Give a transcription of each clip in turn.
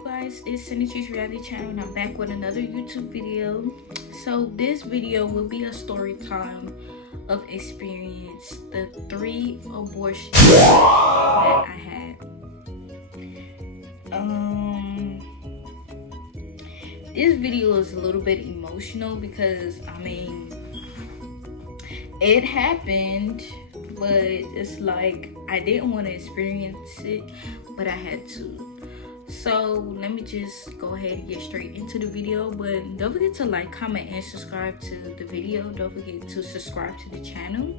you guys, it's Synergy's reality channel and I'm back with another YouTube video. So this video will be a story time of experience, the 3 abortions that I had. This video is a little bit emotional because it happened, but it's like I didn't want to experience it, but I had to. So let me just go ahead and get straight into the video. But don't forget to like, comment, and subscribe to the video. Don't forget to subscribe to the channel.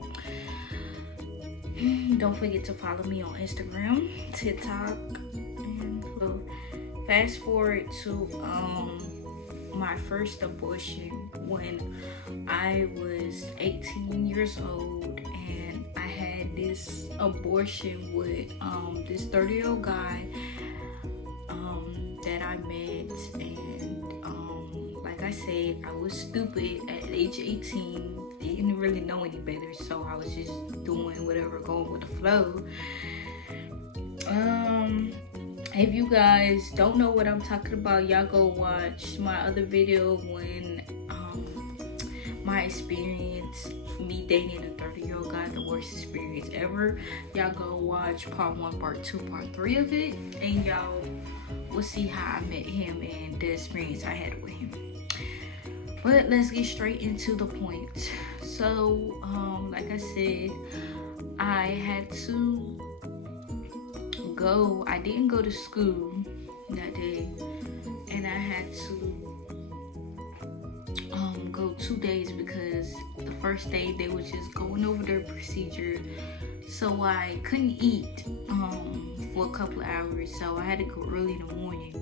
Don't forget to follow me on Instagram, TikTok, and so fast forward to my first abortion when I was 18 years old, and I had this abortion with this 30-year-old guy that I met. And like I said, I was stupid at age 18, didn't really know any better, so I was just doing whatever, going with the flow. If you guys don't know what I'm talking about, y'all go watch my other video when my experience, me dating a 30-year-old guy, the worst experience ever. Y'all go watch part 1, part 2, part 3 of it, and y'all will see how I met him and the experience I had with him. But let's get straight into the point. So like I said, I had to go. I didn't go to school that day, and I had to go 2 days because the first day they were just going over their procedure, so I couldn't eat for a couple of hours, so I had to go early in the morning.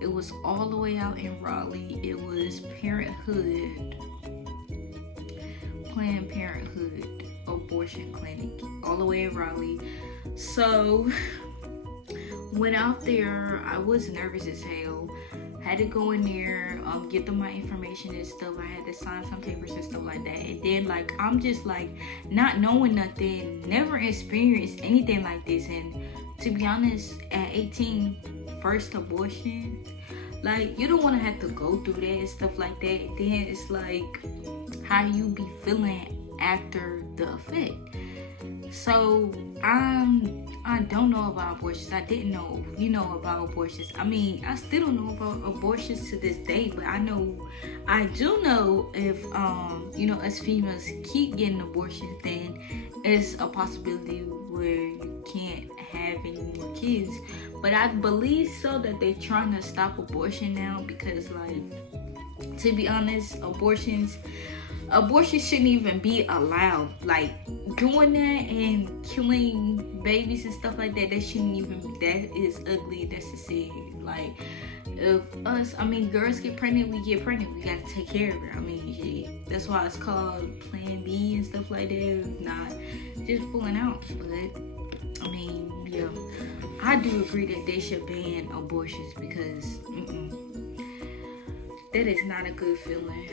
It was all the way out in Raleigh. It was Planned Parenthood abortion clinic, all the way in Raleigh. So went out there. I was nervous as hell. Had to go in there, get them my information and stuff. I had to sign some papers and stuff like that. And then like I'm just like not knowing nothing, never experienced anything like this. And to be honest, at 18, first abortion, like you don't want to have to go through that and stuff like that. Then it's like how you be feeling after the effect. So I don't know about abortions. I didn't know, about abortions. I still don't know about abortions to this day, but I do know if us females keep getting abortions, then it's a possibility where you can't have any more kids. But I believe so that they're trying to stop abortion now, because like, to be honest, abortion shouldn't even be allowed. Like doing that and killing babies and stuff like that, that shouldn't even be. That is ugly. That's sad. Like if girls get pregnant, we get pregnant. We gotta take care of her. Shit. That's why it's called Plan B and stuff like that. Not just pulling out. But yeah, I do agree that they should ban abortions, because that is not a good feeling.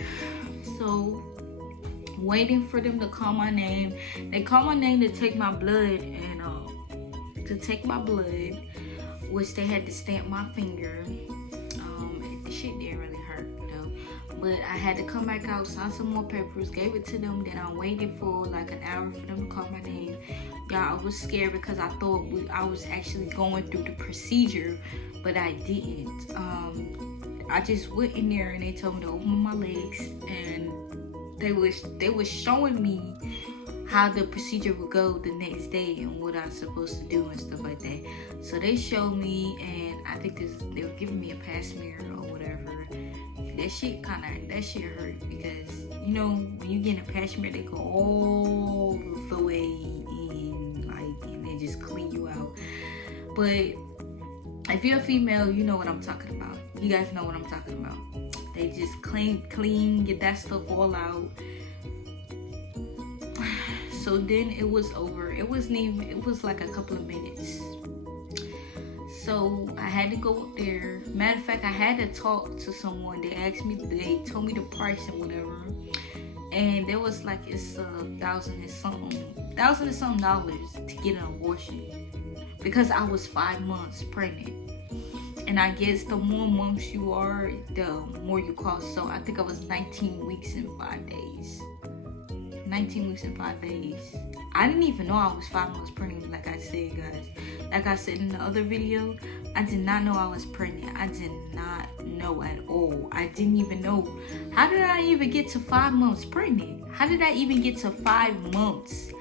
So waiting for them to call my name. They called my name to take my blood, and which they had to stamp my finger. The shit didn't really hurt though, but I had to come back out, sign some more papers, gave it to them. Then I waited for like an hour for them to call my name. Y'all, I was scared because I thought I was actually going through the procedure, but I didn't. I just went in there and they told me to open my legs, and they was showing me how the procedure would go the next day and what I was supposed to do and stuff like that. So they showed me, and I think they were giving me a pass smear or whatever. That shit hurt, because when you get a pass smear, they go all the way in, like, and they just clean you out. But if you're a female, you know what I'm talking about. You guys know what I'm talking about. They just clean, get that stuff all out. So then it was over. It was like a couple of minutes. So I had to go up there. Matter of fact, I had to talk to someone. They told me the price and whatever. And there was like, it's $1,000 and something to get an abortion. because I was 5 months pregnant. And I guess the more months you are, the more you cost. So I think I was 19 weeks and 5 days. 19 weeks and 5 days. I didn't even know I was 5 months pregnant, like I said, guys. Like I said in the other video, I did not know I was pregnant. I did not know at all. I didn't even know. How did I even get to 5 months pregnant? How did I even get to 5 months?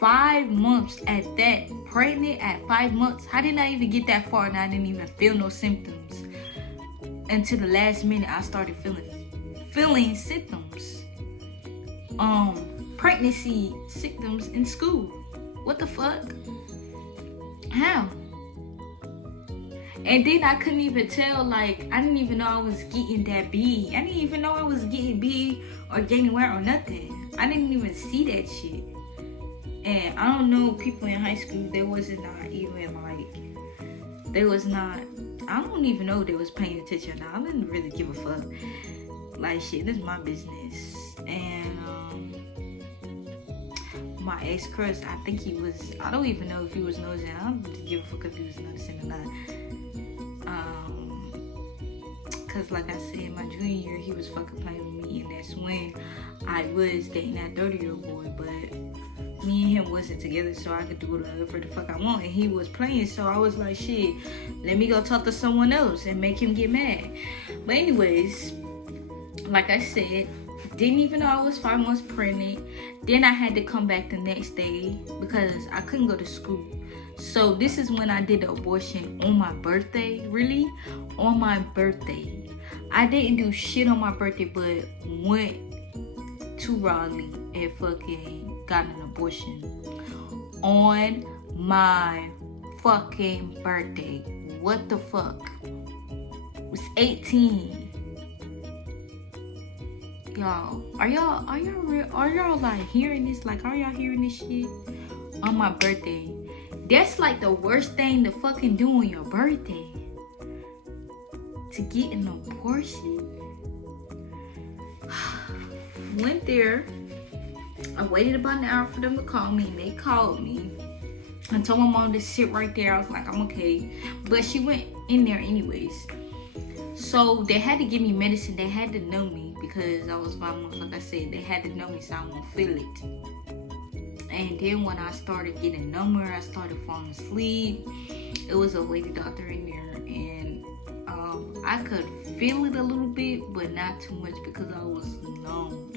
5 months at that, pregnant at 5 months. How did I even get that far and I didn't even feel no symptoms? Until the last minute I started feeling symptoms. Pregnancy symptoms in school. What the fuck? How? And then I couldn't even tell, like, I didn't even know I was getting that big. I didn't even know I was getting big or gaining weight or nothing. I didn't even see that shit. And I don't know, people in high school, I don't even know if they was paying attention or not. I didn't really give a fuck. Like, shit, this is my business. And, my ex-crush, I think he was, I don't even know if he was noticing. I don't give a fuck if he was noticing or not. Cause like I said, my junior year, he was fucking playing with me, and that's when I was dating that 30-year-old boy, but me and him wasn't together, so I could do whatever the fuck I want, and he was playing, so I was like, shit, let me go talk to someone else and make him get mad. But anyways, like I said, didn't even know I was 5 months pregnant. Then I had to come back the next day because I couldn't go to school. So this is when I did the abortion on my birthday, really, on my birthday. I didn't do shit on my birthday, but went to Raleigh and fucking got an abortion on my fucking birthday. What the fuck? I was 18. Y'all, are y'all like hearing this? Like, are y'all hearing this shit on my birthday? That's like the worst thing to fucking do on your birthday. To get an abortion. Went there. I waited about an hour for them to call me, and they called me. I told my mom to sit right there. I was like, I'm okay. But she went in there anyways. So they had to give me medicine. They had to know me because I was 5 months, like I said. They had to know me so I won't feel it. And then when I started getting number, I started falling asleep. It was a lady doctor in there, and I could feel it a little bit, but not too much because I was numbed.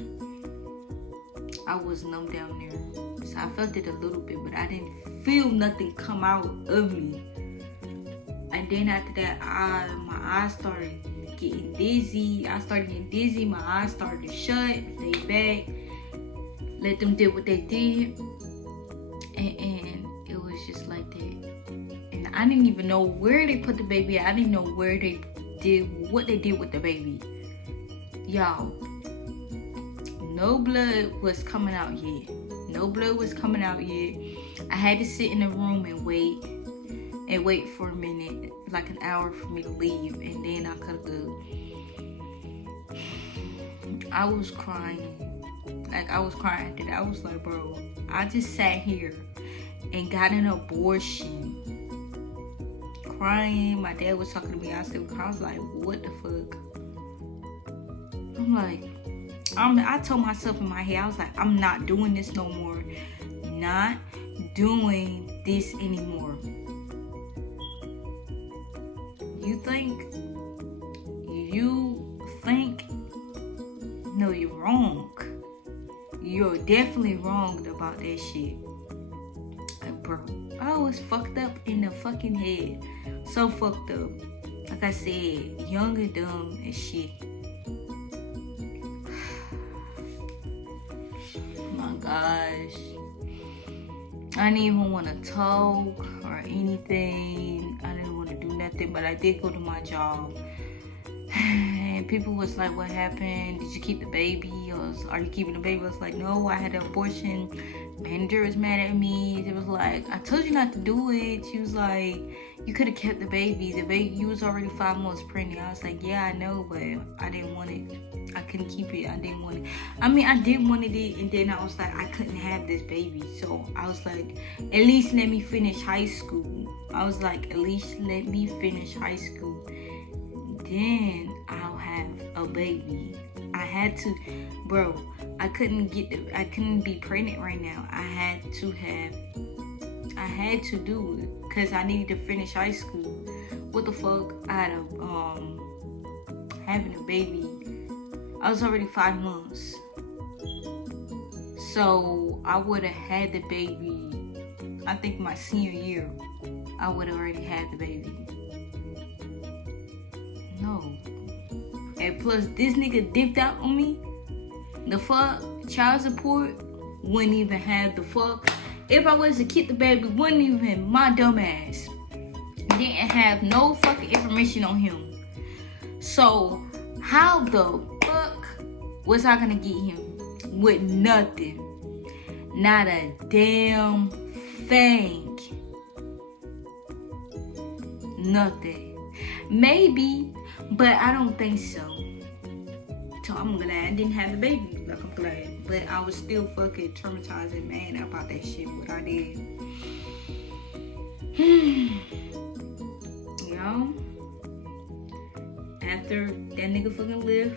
I was numb down there. So I felt it a little bit, but I didn't feel nothing come out of me. And then after that, my eyes started getting dizzy. I started getting dizzy. My eyes started to shut. Stay back. Let them do what they did. And it was just like that. And I didn't even know where they put the baby at. I didn't know what they did with the baby. Y'all, no blood was coming out yet. No blood was coming out yet. I had to sit in the room and wait for a minute, like an hour for me to leave, and then I could go. I was crying. Like, I was crying after that. I was like, bro, I just sat here and got an abortion. Crying. My dad was talking to me. I was like, what the fuck? I'm like, I told myself in my head, I was like, I'm not doing this no more. Not doing this anymore. You think? No, you're wrong. You're definitely wrong about that shit. Like, bro, I was fucked up in the fucking head. So fucked up. Like I said, young and dumb and shit. Oh my gosh. I didn't even want to talk or anything. I didn't want to do nothing, but I did go to my job. And people was like, what happened? Did you keep the baby? Or are you keeping the baby? I was like, no, I had an abortion. Manager was mad at me. It was like, I told you not to do it. She was like, you could have kept the baby. You was already 5 months pregnant. I was like, yeah, I know, but I didn't want it. I couldn't keep it. I didn't want it. I mean, I did wanted it, and then I was like, I couldn't have this baby. So I was like, at least let me finish high school. I was like, at least let me finish high school. Then I'll have a baby. I had to, bro. I couldn't be pregnant right now. I had to do it because I needed to finish high school. What the fuck? I had having a baby. I was already 5 months. So I would have had the baby, I think my senior year. I would have already had the baby. No. And plus, this nigga dipped out on me. The fuck? Child support wouldn't even have the fuck. If I was to keep the baby, wouldn't even my dumb ass. Didn't have no fucking information on him. So, how the fuck was I gonna get him? With nothing. Not a damn thing. Nothing. Maybe, but I don't think so. So I'm glad I didn't have the baby. Like, I'm glad. But I was still fucking traumatized and mad about that shit, what I did. You know? After that nigga fucking left,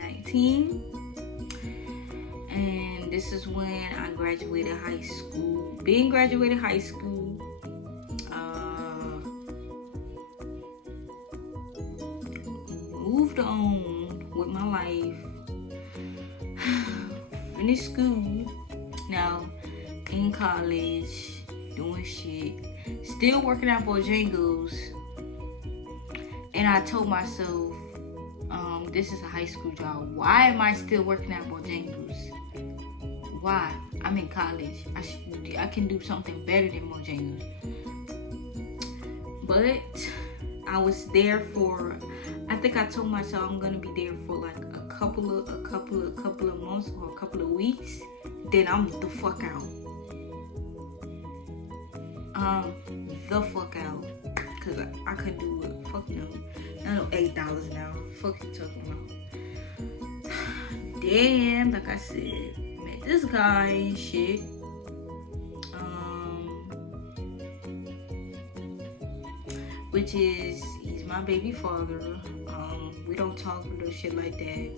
19. And this is when I graduated high school. Being graduated high school, moved on with my life, finished school, now in college, doing shit, still working at Bojangles. And I told myself, this is a high school job. Why am I still working at Bojangles? Why? I'm in college. I can do something better than Bojangles. But I was there for, I think I told myself I'm gonna be there for like a couple of months or a couple of weeks. Then I'm the fuck out. The fuck out. Cause I couldn't do it. Fuck no. I know $8 an hour. Fuck you talking about. Then, like I said, met this guy and shit. Which is, he's my baby father. We don't talk or shit like that.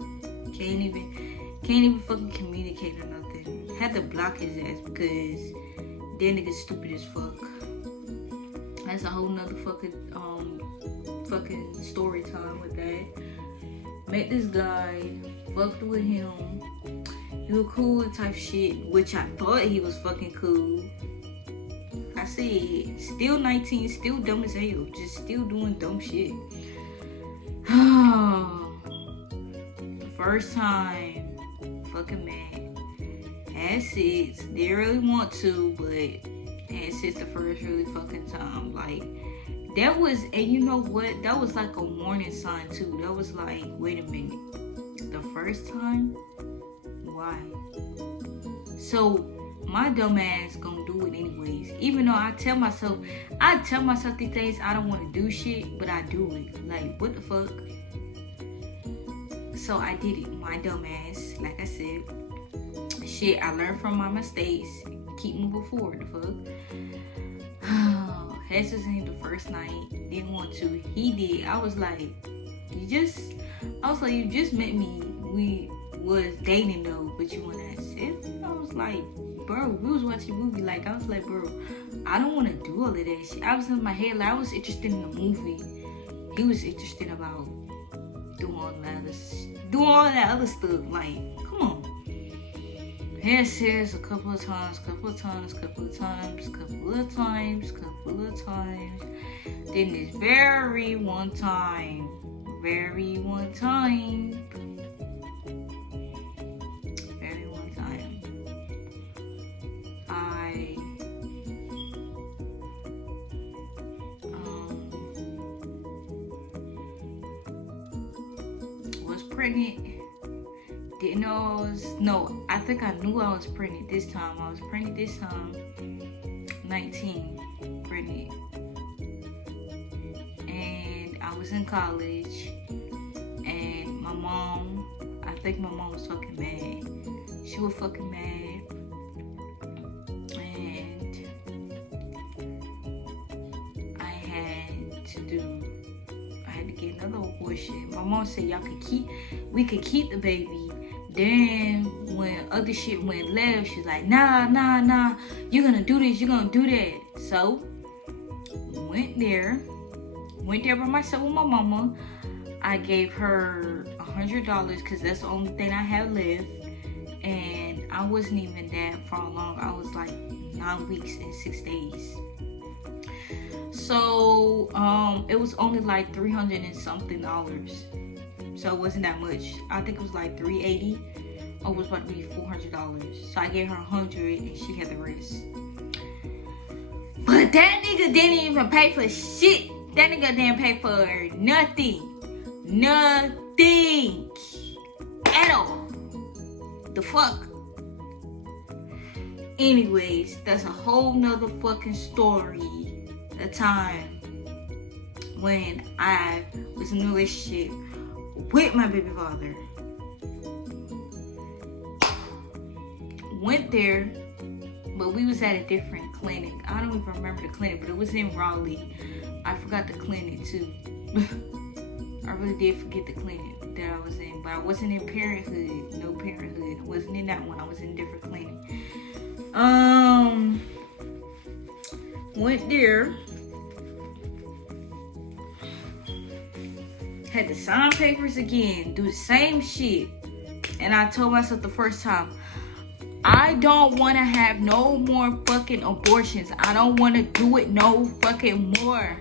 Can't even fucking communicate or nothing. Had to block his ass because that nigga's stupid as fuck. That's a whole nother fucking story time with that. Met this guy, fucked with him. He was cool type shit, which I thought he was fucking cool. I said, still 19, still dumb as hell, just still doing dumb shit. The first time, fucking mad. Had sex, didn't really want to, but had sex the first really fucking time. Like, that was, and you know what? That was like a warning sign too. That was like, wait a minute. The first time? Why? So, my dumb ass gonna do it anyways. Even though I tell myself these days I don't want to do shit, but I do it. Like, what the fuck? So I did it. My dumb ass, like I said, shit. I learned from my mistakes. Keep moving forward. The fuck. Hess was in the first night. Didn't want to. He did. I was like, you just met me. We was dating though, but you want to have sex? I was like, bro, we was watching a movie. Like, I was like, bro, I don't want to do all of that shit. I was in my head, like, I was interested in the movie. He was interested about doing all that other stuff. Like, come on. Had sex a couple of times. Then this very one time, I was pregnant. Didn't know I think I knew I was pregnant this time. 19, pregnant. And I was in college, and I think my mom was fucking mad. She was fucking mad shit. My mom said we could keep the baby. Then when other shit went left, she's like, nah, you're gonna do this, you're gonna do that. So went there by myself with my mama. I gave her $100 because that's the only thing I had left, and I wasn't even that far along. I was like 9 weeks and 6 days. So it was only like $300 and something. So it wasn't that much. I think it was like $380, or it was about to be $400. So I gave her $100 and she had the rest. But that nigga didn't even pay for shit. That nigga didn't pay for nothing at all. The fuck. Anyways, that's a whole nother fucking story. The time when I was in a relationship with my baby father. Went there, but we was at a different clinic. I don't even remember the clinic, but it was in Raleigh. I forgot the clinic too. I really did forget the clinic that I was in, but I wasn't in Parenthood. No Parenthood. I wasn't in that one. I was in a different clinic. Went there. Had to sign papers again. Do the same shit. And I told myself the first time, I don't want to have no more fucking abortions. I don't want to do it no fucking more.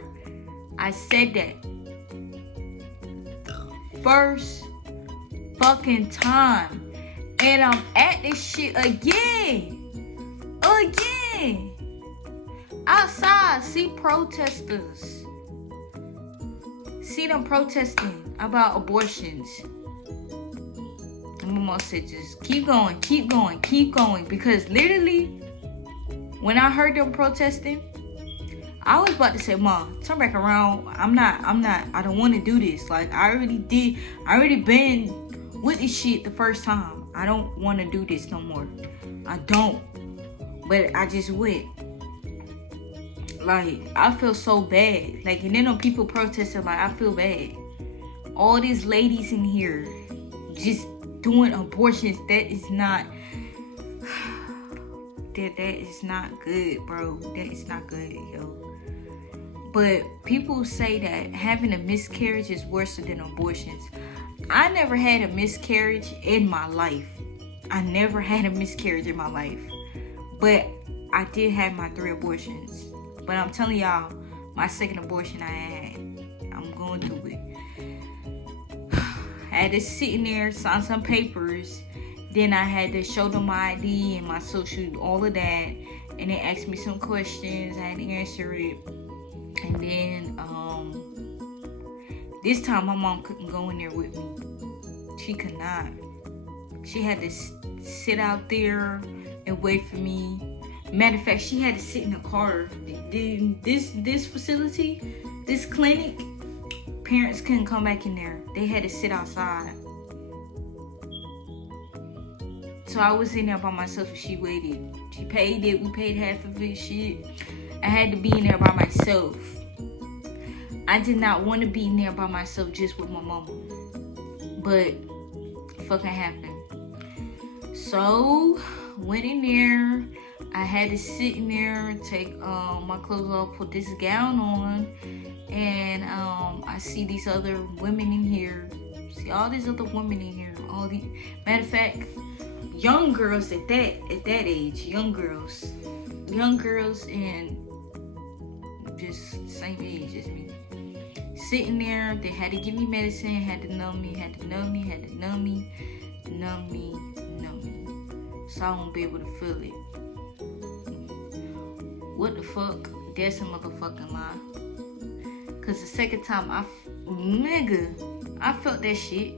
I said that. First fucking time. And I'm at this shit again. Outside, see protesters. See them protesting about abortions. And my mom said, just keep going. Because literally, when I heard them protesting, I was about to say, Mom, turn back around. I don't want to do this. Like, I already been with this shit the first time. I don't want to do this no more. I don't. But I just went. Like, I feel so bad. Like, and then when people protesting, like, I feel bad. All these ladies in here just doing abortions, that is not good, bro. That is not good, yo. But people say that having a miscarriage is worse than abortions. I never had a miscarriage in my life. But I did have my 3 abortions. But I'm telling y'all, my second abortion I had, I'm going through it. I had to sit in there, sign some papers. Then I had to show them my ID and my social, all of that. And they asked me some questions. I had to answer it. And then, this time my mom couldn't go in there with me. She could not. She had to sit out there and wait for me. Matter of fact, she had to sit in the car. This facility, this clinic, parents couldn't come back in there. They had to sit outside. So I was in there by myself and she waited. She paid it. We paid half of it. Shit. I had to be in there by myself. I did not want to be in there by myself just with my mama. But fucking happened. So went in there. I had to sit in there, take my clothes off, put this gown on, and I see these other women in here. See all these other women in here. Matter of fact, young girls at that age, young girls, and just same age as me. Sitting there, they had to give me medicine, had to numb me, so I won't be able to feel it. What the fuck? That's a motherfucking lie. Cause the second time I felt that shit.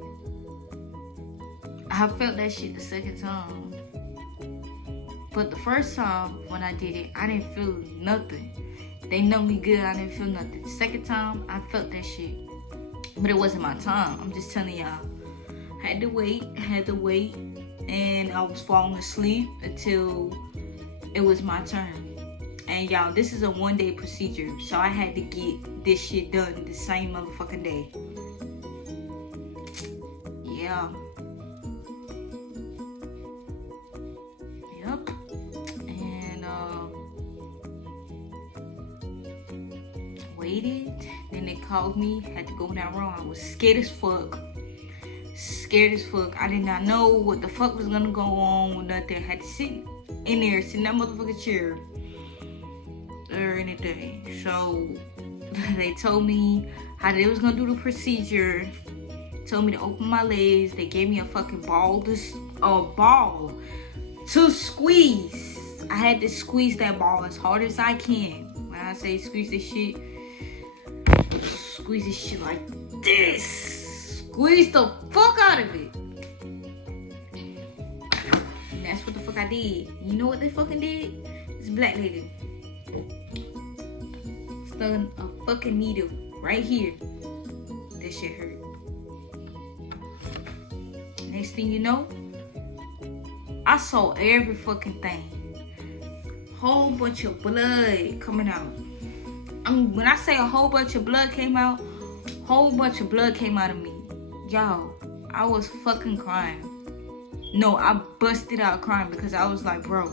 I felt that shit the second time. But the first time when I did it, I didn't feel nothing. They know me good, I didn't feel nothing. The second time, I felt that shit. But it wasn't my time. I'm just telling y'all. I had to wait, and I was falling asleep until it was my turn. And y'all, this is a 1-day procedure, so I had to get this shit done the same motherfucking day. yeah. Yep. And waited. Then they called me. Had to go in that room. I was scared as fuck. I did not know what the fuck was gonna go on with nothing. Had to sit in there, sit in that motherfucking chair or anything. So they told me how they was gonna do the procedure. Told me to open my legs. They gave me a fucking ball to squeeze. I had to squeeze that ball as hard as I can. When I say squeeze this shit like this. Squeeze the fuck out of it. And that's what the fuck I did. You know what they fucking did? This black lady stuck a fucking needle right here. That shit hurt. Next thing you know, I saw every fucking thing. Whole bunch of blood coming out. When I say a whole bunch of blood came out, whole bunch of blood came out of me. Yo, I was fucking crying. No, I busted out crying because I was like, bro,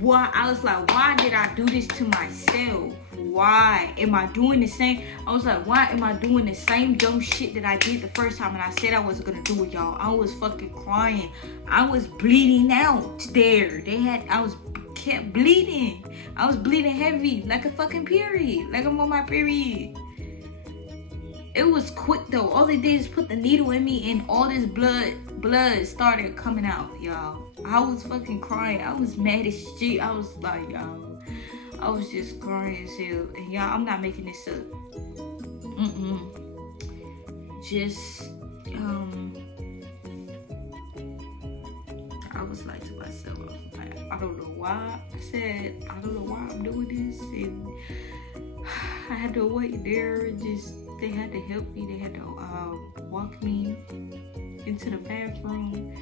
why? I was like, why did I do this to myself? Why am I doing the same? I was like, why am I doing the same dumb shit that I did the first time? And I said I wasn't gonna do it, y'all. I was fucking crying. I was bleeding out there. Kept bleeding. I was bleeding heavy, like a fucking period. Like I'm on my period. It was quick though. All they did is put the needle in me and all this blood started coming out, y'all. I was fucking crying. I was mad as shit. I was like, y'all, I was just crying as hell. And y'all, I'm not making this up. Just, I was like to myself, I don't know why. I said, I don't know why I'm doing this. And I had to wait there and they had to help me. They had to walk me into the bathroom.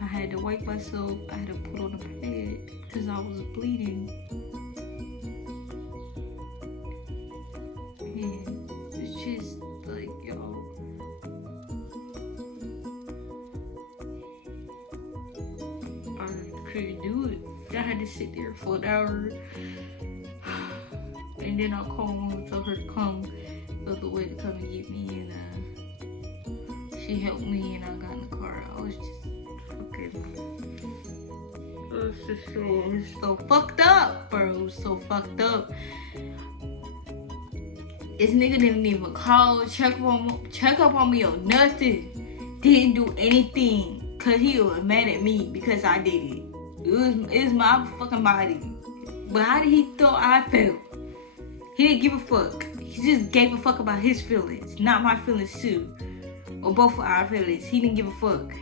I had to wipe myself. I had to put on a pad because I was bleeding. And it's just like, yo. I couldn't do it. I had to sit there for an hour. And then I called and told her to come the other way to come and get me, and she helped me, and I got in the car. I was just fucking, it was so fucked up, bro. It was so fucked up. This nigga didn't even call, check up on me or nothing. Didn't do anything, cause he was mad at me because I did it. It was my fucking body. But how did he thought I felt? He didn't give a fuck. He just gave a fuck about his feelings, not my feelings too. Or both of our feelings. He didn't give a fuck.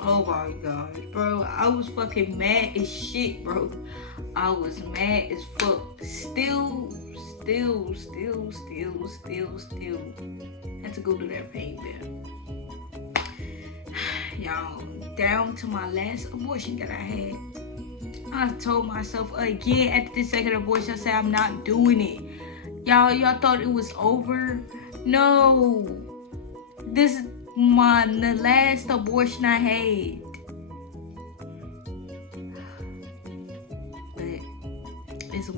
Oh my god, bro. I was fucking mad as shit, bro. I was mad as fuck. Still. Had to go to that pain there. Y'all, down to my last abortion that I had. I told myself again after the second abortion, I said I'm not doing it. Y'all thought it was over? No. This is the last abortion I had. But it's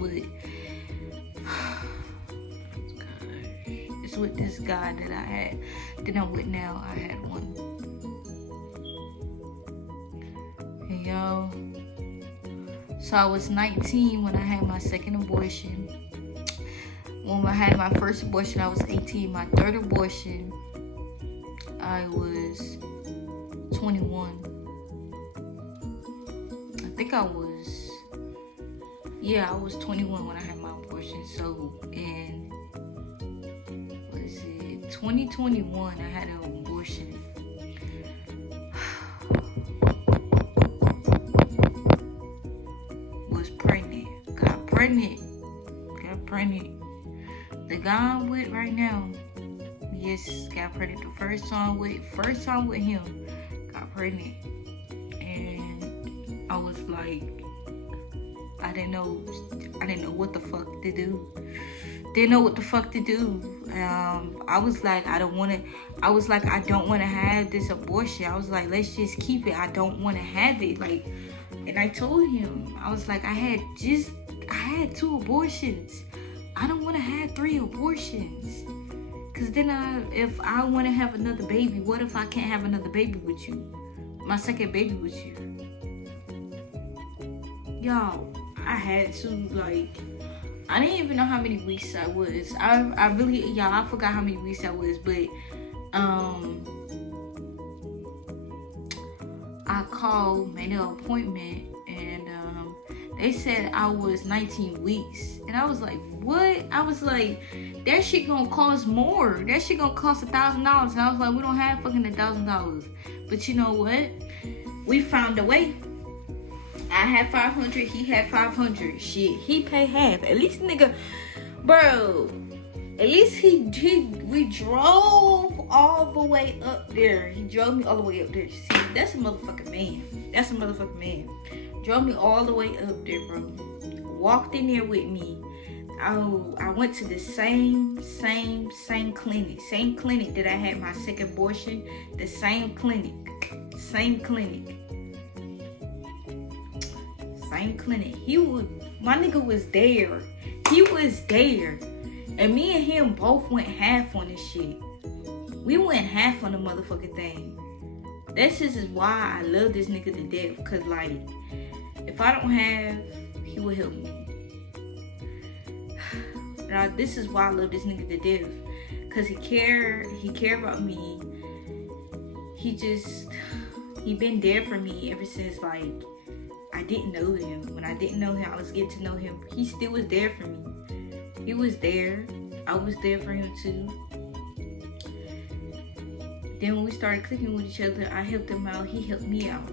with this guy that I had, that I'm with now. I had one. And y'all, so I was 19 when I had my second abortion. When I had my first abortion, I was 18. My third abortion, I was 21. I think I was 21 when I had my abortion. So in, 2021, I had an abortion. Was pregnant. Got pregnant. The guy I'm with right now, yes, got pregnant. The first time with him, got pregnant. And I was like, I didn't know what the fuck to do. I was like, I don't want to have this abortion. I was like, let's just keep it. I don't want to have it. Like, and I told him, I was like, I had 2 abortions. I don't want to have 3 abortions. Cause then if I want to have another baby, what if I can't have another baby with you? My second baby with you. Y'all, I had to, like, I didn't even know how many weeks I was. I really, y'all, I forgot how many weeks I was, but I called, made an appointment, and they said I was 19 weeks. And I was like, what? I was like, that shit gonna cost more. That shit gonna cost $1,000. And I was like, we don't have fucking $1,000. But you know what? We found a way. I had 500, he had 500. Shit, he paid half. At least, nigga, bro. At least we drove all the way up there. He drove me all the way up there. See, that's a motherfucking man. Drove me all the way up there, bro. Walked in there with me. I went to the same clinic. Same clinic that I had my second abortion. The same clinic. Same clinic. My nigga was there. He was there. And me and him both went half on this shit. We went half on the motherfucking thing. This is why I love this nigga to death. Cause like, if I don't have, he will help me. Now, this is why I love this nigga to death. Cause he care about me. He been there for me ever since, like, I didn't know him. When I didn't know him, I was getting to know him. He still was there for me. He was there. I was there for him too. Then when we started clicking with each other, I helped him out. He helped me out.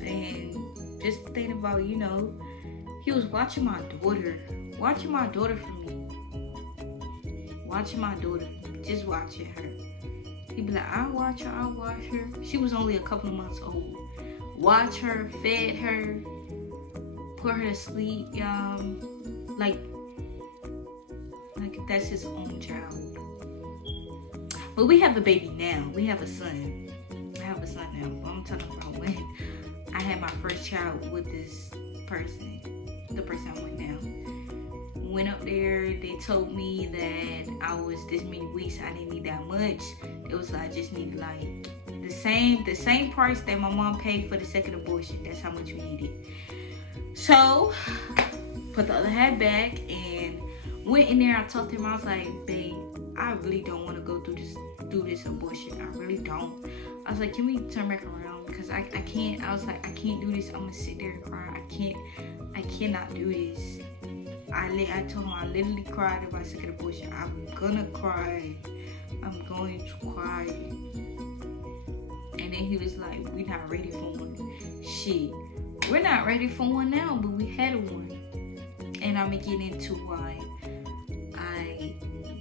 And just thinking about, you know, he was watching my daughter for me. Watching my daughter. Just watching her. He'd be like, I'll watch her. She was only a couple of months old. Watch her, fed her, put her to sleep, like that's his own child. But we have a baby now. We have a son. I have a son now. But I'm talking about when I had my first child with this person, the person I'm with now. Went up there, they told me that I was this many weeks, I didn't need that much. It was like, I just needed like the same price that my mom paid for the second abortion. That's how much we needed. So, put the other half back and went in there. I talked to him. I was like, babe, I really don't want to go through this abortion. I really don't. I was like, can we turn back around? Because I can't. I was like, I can't do this. I'm gonna sit there and cry. I cannot do this. I told him I literally cried about second abortion. I'm gonna cry. I'm going to cry. And then he was like, we're not ready for one. Shit. We're not ready for one now, but we had one. And I'm gonna get into why I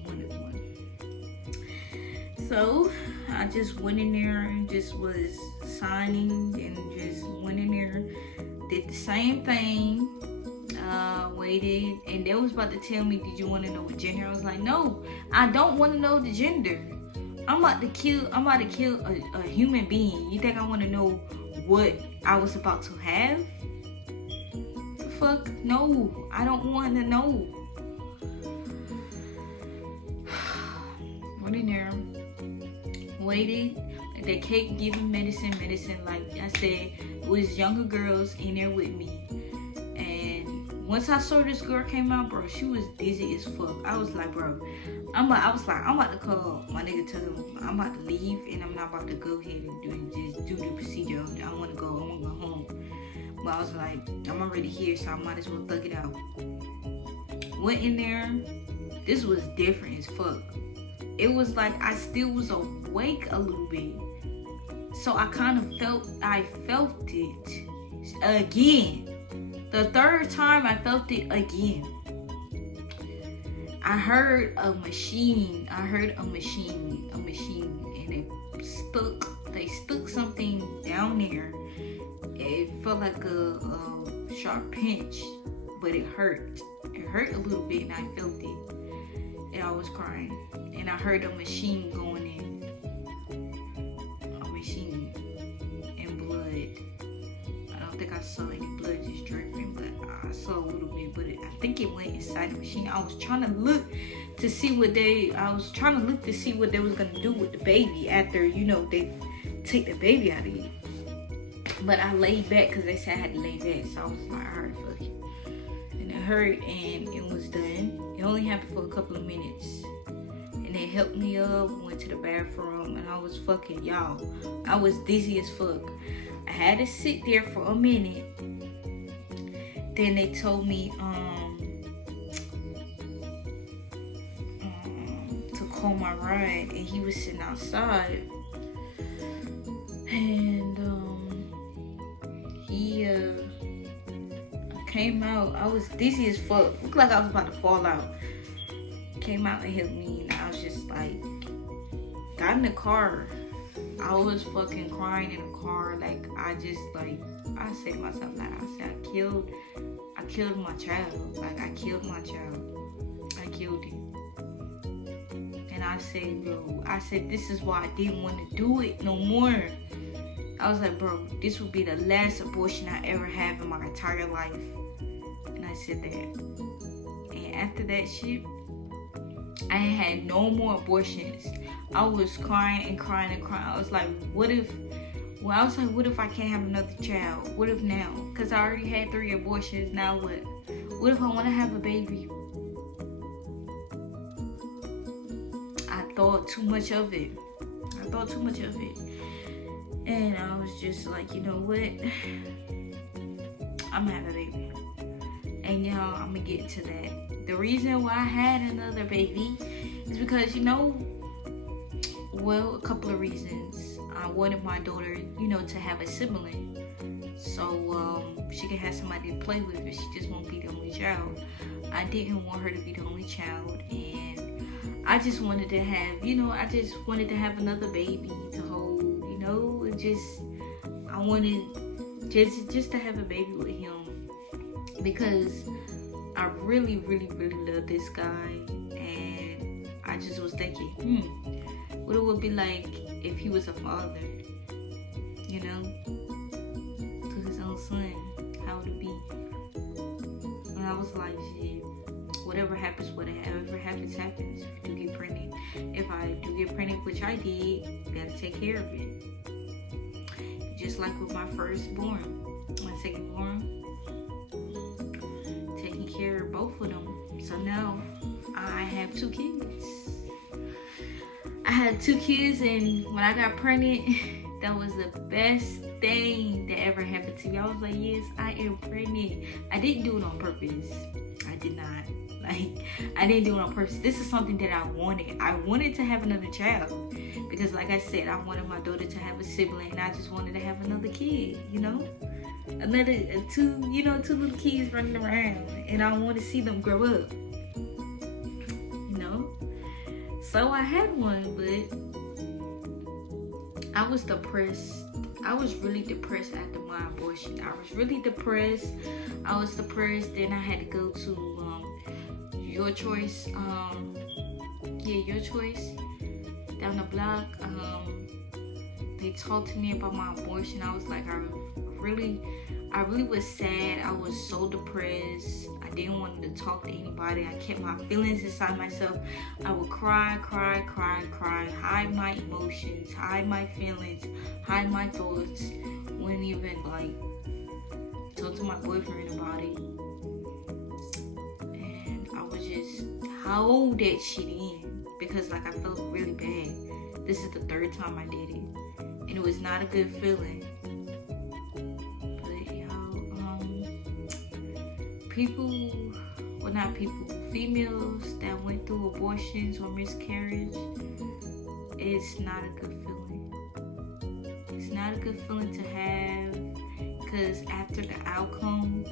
wanted one. So I just went in there and just was signing and just went in there, did the same thing, waited, and they was about to tell me, did you want to know what gender? I was like, no, I don't want to know the gender. I'm about to kill a human being. You think I want to know what I was about to have? The fuck? No, I don't want to know. Went in there, waited. They kept giving medicine. Like I said, it was younger girls in there with me. And once I saw this girl came out, bro, she was dizzy as fuck. I was like, bro, I'm about to call my nigga, tell him I'm about to leave and I'm not about to go ahead and do the procedure. I want to go home. But I was like, I'm already here, so I might as well thug it out. Went in there. This was different as fuck. It was like I still was awake a little bit. So I kind of felt it again. The third time I felt it again. I heard a machine, and they stuck something down there. It felt like a sharp pinch, but it hurt. It hurt a little bit and I felt it. and I was crying, and I heard a machine going in, a machine, and blood. I don't think I saw any blood just dripping, but I saw a little bit. But I think it went inside the machine. I was trying to look to see what they was gonna do with the baby after, you know, they take the baby out of you. But I laid back because they said I had to lay back, so I was like, alright, fuck it. And it hurt, and it was done. It only happened for a couple of minutes, and they helped me up, went to the bathroom, and I was fucking, y'all, I was dizzy as fuck. I had to sit there for a minute. Then they told me to call my ride, and he was sitting outside, and he came out. I was dizzy as fuck, looked like I was about to fall out. Came out and helped me, and I was just like, got in the car. I was fucking crying in the car. Like, I just, like, I said to myself, like, I killed my child. Like, I killed my child. I killed him. And I said, bro, this is why I didn't want to do it no more. I was like, bro, this would be the last abortion I ever have in my entire life. And I said that. And after that shit, I ain't had no more abortions. I was crying and crying and crying. I was like, what if I can't have another child? What if now? Because I already had 3 abortions. Now what? What if I want to have a baby? I thought too much of it. And I was just like, you know what? I'm gonna have a baby. And y'all, I'm gonna get into that. The reason why I had another baby is because, you know, well, a couple of reasons. I wanted my daughter, you know, to have a sibling, so she can have somebody to play with, but she just won't be the only child. I didn't want her to be the only child, and I just wanted to have, you know, another baby to hold, you know. I wanted just to have a baby with him, because I really, really, really love this guy, and I just was thinking, what it would be like if he was a father, you know, to his own son. How would it be? And I was like, shit, whatever happens, happens. If you do get pregnant, if I do get pregnant, which I did, gotta take care of it. Just like with my firstborn, my secondborn, taking care of both of them. So now I have 2 kids. I had 2 kids, and when I got pregnant, that was the best thing that ever happened to me. I was like, yes, I am pregnant. I didn't do it on purpose. I did not. Like, I didn't do it on purpose. This is something that I wanted. I wanted to have another child, because like I said, I wanted my daughter to have a sibling, and I just wanted to have another kid, you know? Two little kids running around, and I want to see them grow up, you know? So I had one, but I was depressed. I was really depressed after my abortion. I was really depressed. Then I had to go to Your Choice. Your Choice down the block. They talked to me about my abortion. I was like, I really was sad. I was so depressed. I didn't want to talk to anybody. I kept my feelings inside myself. I would cry, hide my emotions, hide my feelings, hide my thoughts. Wouldn't even like talk to my boyfriend about it. And I would just hold that shit in, because like I felt really bad. This is the 3rd time I did it, and it was not a good feeling. Females that went through abortions or miscarriage, it's not a good feeling. It's not a good feeling to have, because after the outcome,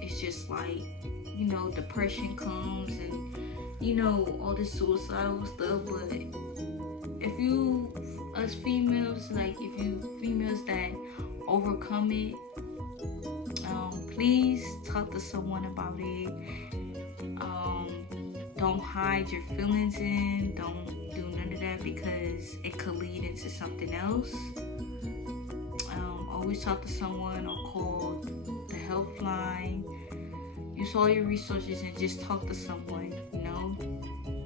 it's just like, you know, depression comes, and, you know, all this suicidal stuff. But if you females that overcome it, please talk to someone about it. don't hide your feelings in. Don't do none of that, because it could lead into something else. Always talk to someone or call the helpline. Use all your resources and just talk to someone, you know?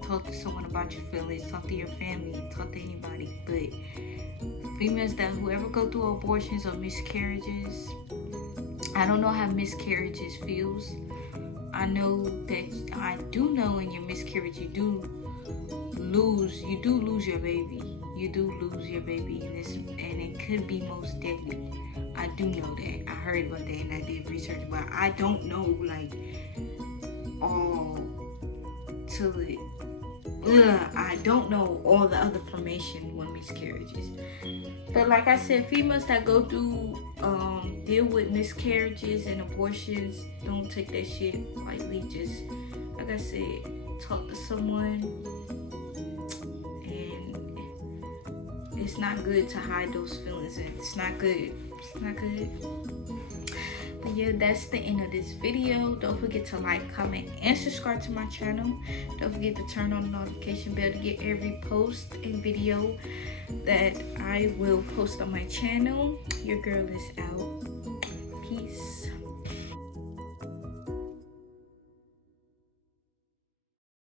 Talk to someone about your feelings. Talk to your family. Talk to anybody. But females that whoever go through abortions or miscarriages, I don't know how miscarriages feels. I do know in your miscarriage you do lose your baby. You do lose your baby, and it could be most deadly. I do know that. I heard about that and I did research, but I don't know like all to it. I don't know all the other information with miscarriages. But like I said, females that go through deal with miscarriages and abortions, don't take that shit lightly. Just like I said, talk to someone. And it's not good to hide those feelings. It's not good. It's not good. But yeah, that's the end of this video. Don't forget to like, comment, and subscribe to my channel. Don't forget to turn on the notification bell to get every post and video that I will post on my channel. Your girl is out. Peace.